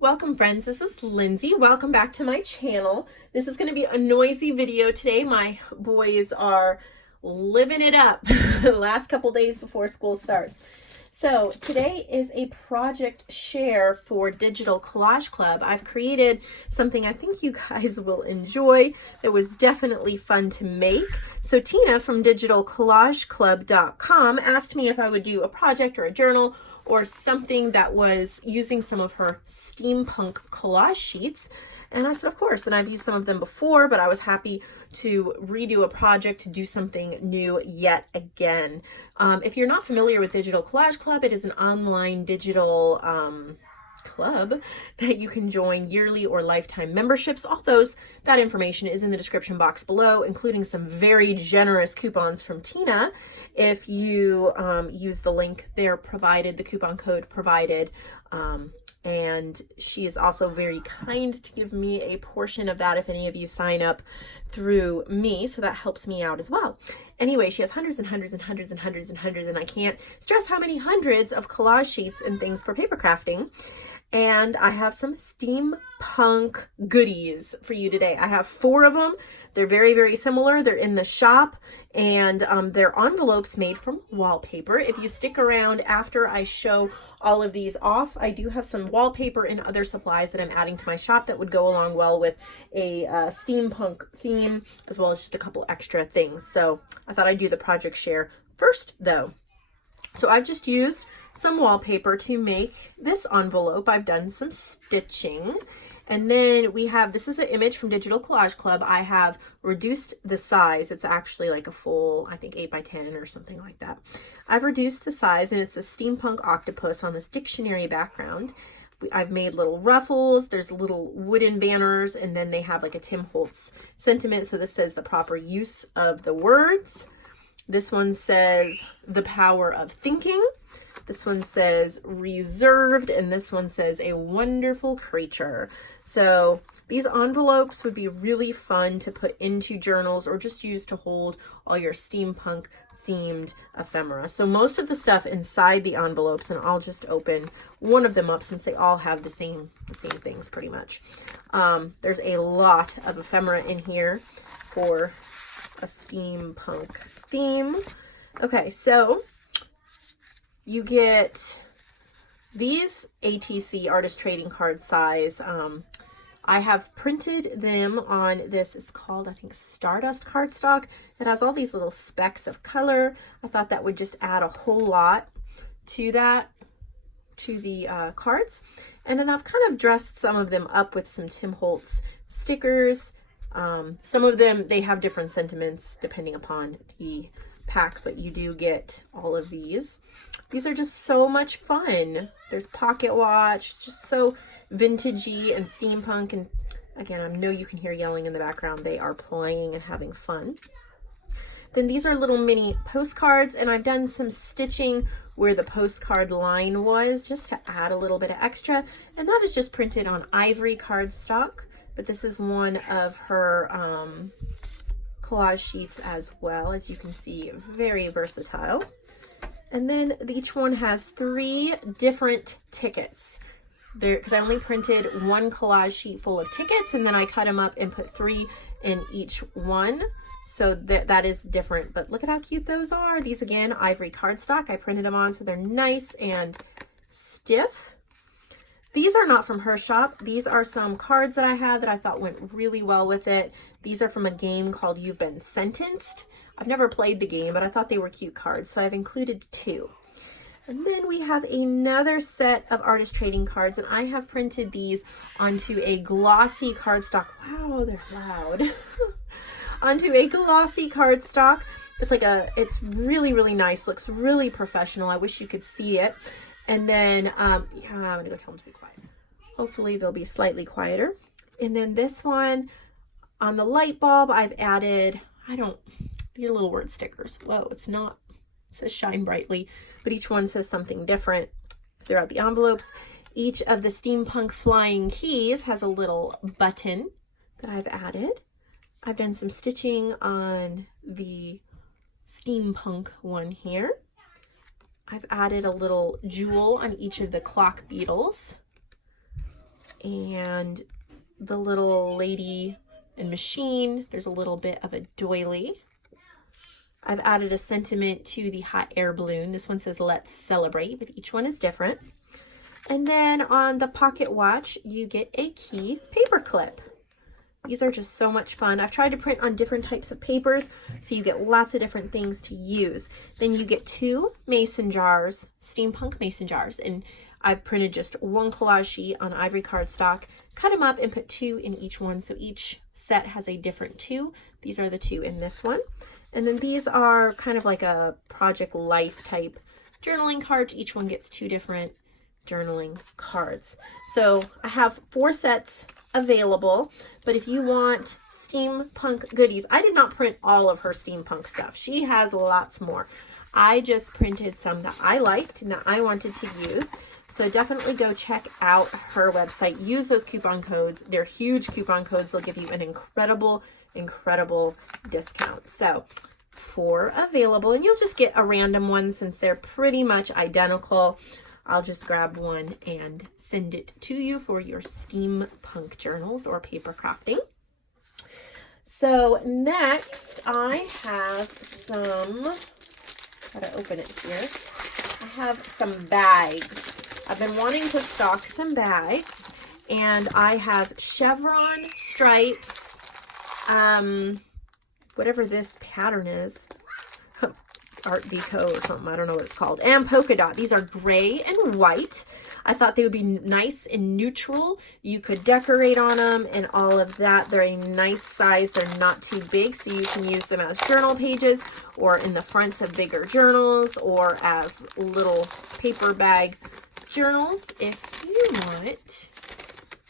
Welcome friends, this is Lindsay. Welcome back to my channel. This is going to be a noisy video today. My boys are living it up the last couple days before school starts. So today is a project share for Digital Collage Club. I've created something I think you guys will enjoy. It was definitely fun to make. So Tina from digitalcollageclub.com asked me if I would do a project or a journal or something that was using some of her steampunk collage sheets. And I said, of course, and I've used some of them before, but I was happy to redo a project to do something new yet again. If you're not familiar with Digital Collage Club, it is an online digital club that you can join yearly or lifetime memberships. All that information is in the description box below, including some very generous coupons from Tina. If you use the link there provided, the coupon code provided, and she is also very kind to give me a portion of that if any of you sign up through me, so that helps me out as well. Anyway, she has hundreds and hundreds and hundreds and hundreds and hundreds, and I can't stress how many hundreds of collage sheets and things for paper crafting. And I have some steampunk goodies for you today. I have 4 of them. They're very, very similar. They're in the shop, and they're envelopes made from wallpaper. If you stick around after I show all of these off, I do have some wallpaper and other supplies that I'm adding to my shop that would go along well with a steampunk theme, as well as just a couple extra things. So I thought I'd do the project share first, though. So I've just used some wallpaper to make this envelope. I've done some stitching. And then we have, this is an image from Digital Collage Club. I have reduced the size. It's actually like a full, I think 8x10 or something like that. I've reduced the size, and it's a steampunk octopus on this dictionary background. I've made little ruffles. There's little wooden banners, and then they have like a Tim Holtz sentiment. So this says the proper use of the words. This one says the power of thinking. This one says reserved, and this one says a wonderful creature. So these envelopes would be really fun to put into journals or just use to hold all your steampunk themed ephemera. So most of the stuff inside the envelopes, and I'll just open one of them up since they all have the same things pretty much. There's a lot of ephemera in here for a steampunk theme. Okay, so you get these ATC artist trading card size. I have printed them on this, it's called, I think, Stardust cardstock. It has all these little specks of color. I thought that would just add a whole lot to that, to the cards. And then I've kind of dressed some of them up with some Tim Holtz stickers. Some of them, they have different sentiments depending upon the pack, but you do get all of these. These are just so much fun. There's pocket watch. It's just so vintagey and steampunk, and again, I know you can hear yelling in the background. They are playing and having fun. Then these are little mini postcards, and I've done some stitching where the postcard line was just to add a little bit of extra, and that is just printed on ivory cardstock, but this is one of her collage sheets as well. As you can see, very versatile. And then each one has 3 different tickets. Because I only printed 1 collage sheet full of tickets, and then I cut them up and put 3 in each one. So that is different. But look at how cute those are. These, again, ivory cardstock. I printed them on so they're nice and stiff. These are not from her shop. These are some cards that I had that I thought went really well with it. These are from a game called You've Been Sentenced. I've never played the game, but I thought they were cute cards, so I've included 2. And then we have another set of artist trading cards, and I have printed these onto a glossy cardstock. Wow, they're loud. Onto a glossy cardstock. It's really, really nice. Looks really professional. I wish you could see it. And then, yeah, I'm gonna go tell them to be quiet. Hopefully they'll be slightly quieter. And then this one, on the light bulb, I've added, these are little word stickers. Whoa, it's not, it says shine brightly, but each one says something different throughout the envelopes. Each of the steampunk flying keys has a little button that I've added. I've done some stitching on the steampunk one here. I've added a little jewel on each of the clock beetles. and the little lady and machine. There's a little bit of a doily. I've added a sentiment to the hot air balloon. This one says let's celebrate, but each one is different. And then on the pocket watch, you get a key paper clip. These are just so much fun. I've tried to print on different types of papers, so you get lots of different things to use. Then you get 2 mason jars, steampunk mason jars, and I printed just 1 collage sheet on ivory cardstock, cut them up and put 2 in each one, so each set has a different 2. These are the 2 in this one. And then these are kind of like a Project Life type journaling cards. Each one gets 2 different journaling cards. So I have 4 sets available, but if you want steampunk goodies, I did not print all of her steampunk stuff. She has lots more. I just printed some that I liked and that I wanted to use. So definitely go check out her website. Use those coupon codes. They're huge coupon codes. They'll give you an incredible discount. So 4 available, and you'll just get a random one since they're pretty much identical. I'll just grab one and send it to you for your steampunk journals or paper crafting. So next I have some, gotta open it here. I have some bags. I've been wanting to stock some bags, and I have chevron stripes, whatever this pattern is, Art Deco or something, I don't know what it's called, and polka dot. These are gray and white. I thought they would be nice and neutral. You could decorate on them and all of that. They're a nice size. They're not too big, so you can use them as journal pages or in the fronts of bigger journals or as little paper bag journals if you want.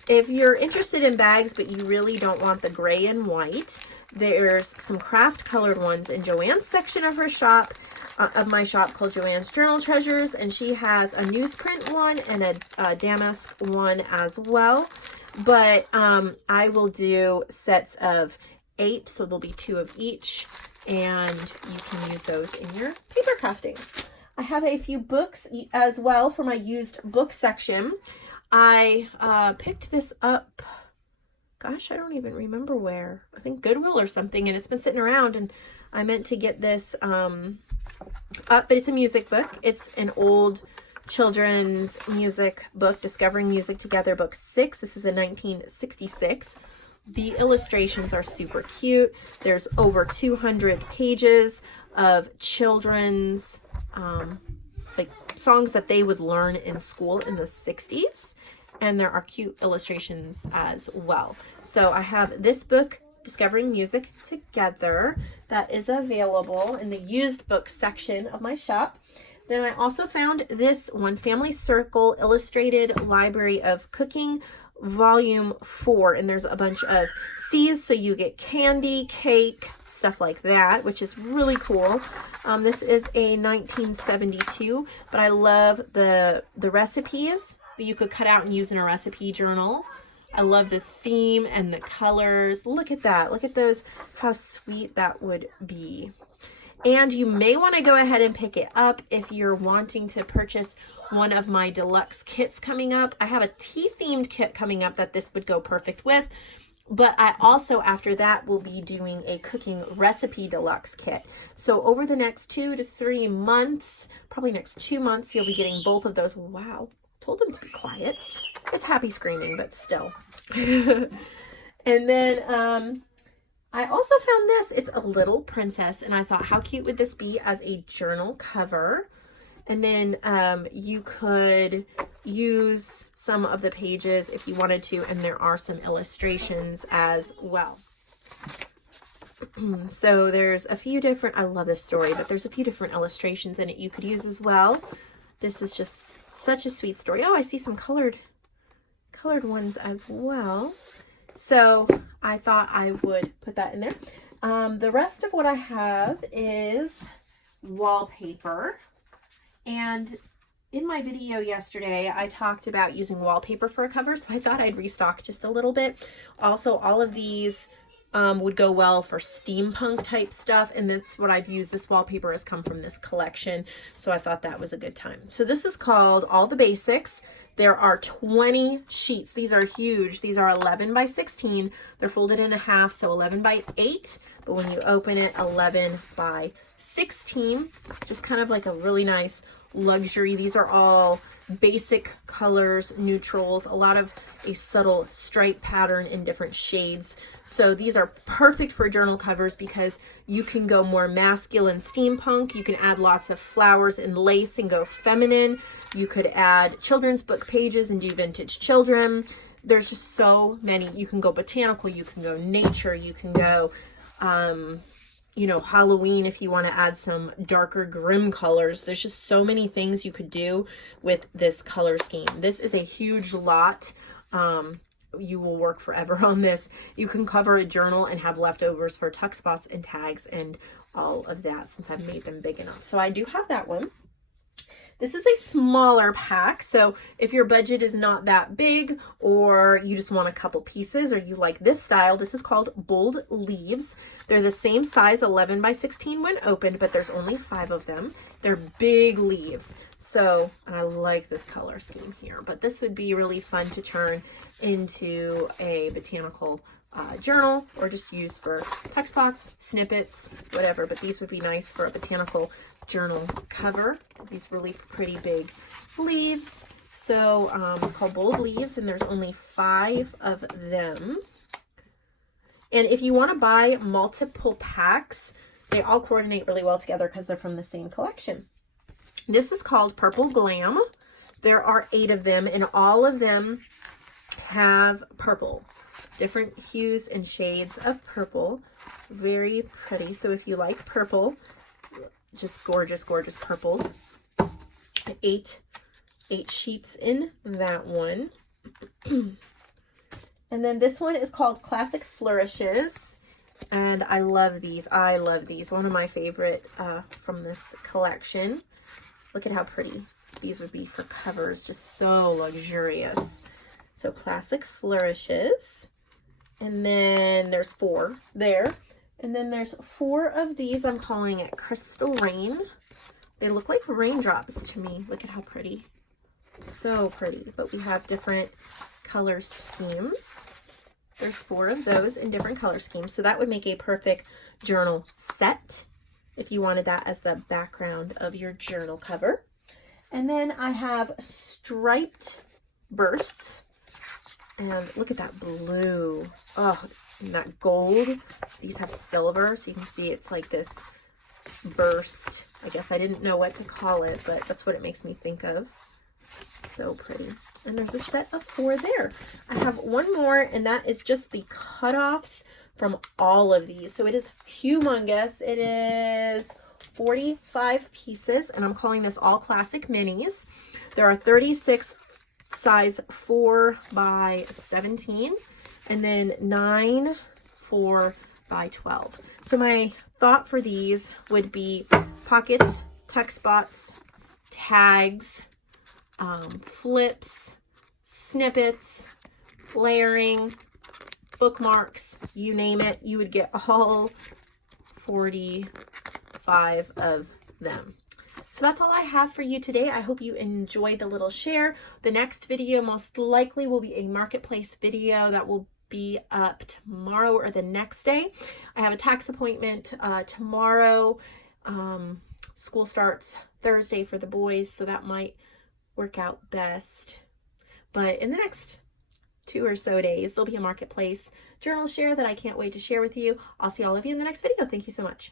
If you're interested in bags but you really don't want the gray and white, there's some craft colored ones in JoAnn's section of her shop, of my shop, called JoAnn's Journal Treasures, and she has a newsprint one and a damask one as well. But I will do sets of 8, so there'll be 2 of each, and you can use those in your paper crafting. I have a few books as well for my used book section. I picked this up, gosh, I don't even remember where. I think Goodwill or something, and it's been sitting around, and I meant to get this up, but it's a music book. It's an old children's music book, Discovering Music Together, book 6. This is a 1966. The illustrations are super cute. There's over 200 pages of children's like songs that they would learn in school in the 60s. And there are cute illustrations as well. So I have this book, Discovering Music Together, that is available in the used book section of my shop. Then I also found this one, Family Circle Illustrated Library of Cooking, Volume 4. And there's a bunch of C's, so you get candy, cake, stuff like that, which is really cool. This is a 1972, but I love the recipes that you could cut out and use in a recipe journal. I love the theme and the colors. Look at that. Look at those, how sweet that would be. And you may want to go ahead and pick it up if you're wanting to purchase one of my deluxe kits coming up. I have a tea-themed kit coming up that this would go perfect with. But I also, after that, will be doing a cooking recipe deluxe kit. So over the next 2 to 3 months, probably next 2 months, you'll be getting both of those. Wow. Told them to be quiet. It's happy screaming, but still. And then I also found this. It's a little princess, and I thought, how cute would this be as a journal cover? And then you could use some of the pages if you wanted to, and there are some illustrations as well. So there's a few different, I love this story, but there's a few different illustrations in it you could use as well. This is just such a sweet story. Oh, I see some colored ones as well. So I thought I would put that in there. The rest of what I have is wallpaper. And in my video yesterday, I talked about using wallpaper for a cover, so I thought I'd restock just a little bit. Also, all of these would go well for steampunk type stuff, and that's what I've used. This wallpaper has come from this collection, so I thought that was a good time. So this is called All the Basics. There are 20 sheets. These are huge. These are 11 by 16. They're folded in half, so 11 by 8, but when you open it, 11 by 16. Just kind of like a really nice luxury. These are all basic colors, neutrals, a lot of a subtle stripe pattern in different shades. So these are perfect for journal covers because you can go more masculine steampunk. You can add lots of flowers and lace and go feminine. You could add children's book pages and do vintage children. There's just so many. You can go botanical, you can go nature, you can go you know, Halloween if you want to add some darker grim colors. There's just so many things you could do with this color scheme. This is a huge lot. You will work forever on this. You can cover a journal and have leftovers for tuck spots and tags and all of that since I've made them big enough. So I do have that one. This is a smaller pack, so if your budget is not that big or you just want a couple pieces or you like this style, this is called Bold Leaves. They're the same size, 11 by 16 when opened, but there's only 5 of them. They're big leaves. So, and I like this color scheme here, but this would be really fun to turn into a botanical journal or just use for text spots, snippets, whatever, but these would be nice for a botanical journal cover. These really pretty big leaves. So it's called Bold Leaves and there's only 5 of them. And if you want to buy multiple packs, they all coordinate really well together because they're from the same collection. This is called Purple Glam. There are 8 of them and all of them have purple. Different hues and shades of purple. Very pretty. So if you like purple, just gorgeous, gorgeous purples. 8 sheets in that one. And then this one is called Classic Flourishes. And I love these. I love these. One of my favorite from this collection. Look at how pretty these would be for covers. Just so luxurious. So Classic Flourishes. And then there's 4 there. And then there's 4 of these. I'm calling it Crystal Rain. They look like raindrops to me. Look at how pretty. So pretty. But we have different color schemes. There's 4 of those in different color schemes. So that would make a perfect journal set if you wanted that as the background of your journal cover. And then I have striped bursts. And look at that blue. Oh, and that gold. These have silver, so you can see it's like this burst. I guess I didn't know what to call it, but that's what it makes me think of. So pretty. And there's a set of 4 there. I have one more, and that is just the cutoffs from all of these. So it is humongous. It is 45 pieces, and I'm calling this All Classic Minis. There are 36 size 4 by 17 and then 9 4 by 12. So my thought for these would be pockets, tuck spots, tags, flips, snippets, layering, bookmarks, you name it. You would get all 45 of them. So that's all I have for you today. I hope you enjoyed the little share. The next video most likely will be a marketplace video that will be up tomorrow or the next day. I have a tax appointment tomorrow. School starts Thursday for the boys, so that might work out best. But in the next 2 or so days, there'll be a marketplace journal share that I can't wait to share with you. I'll see all of you in the next video. Thank you so much.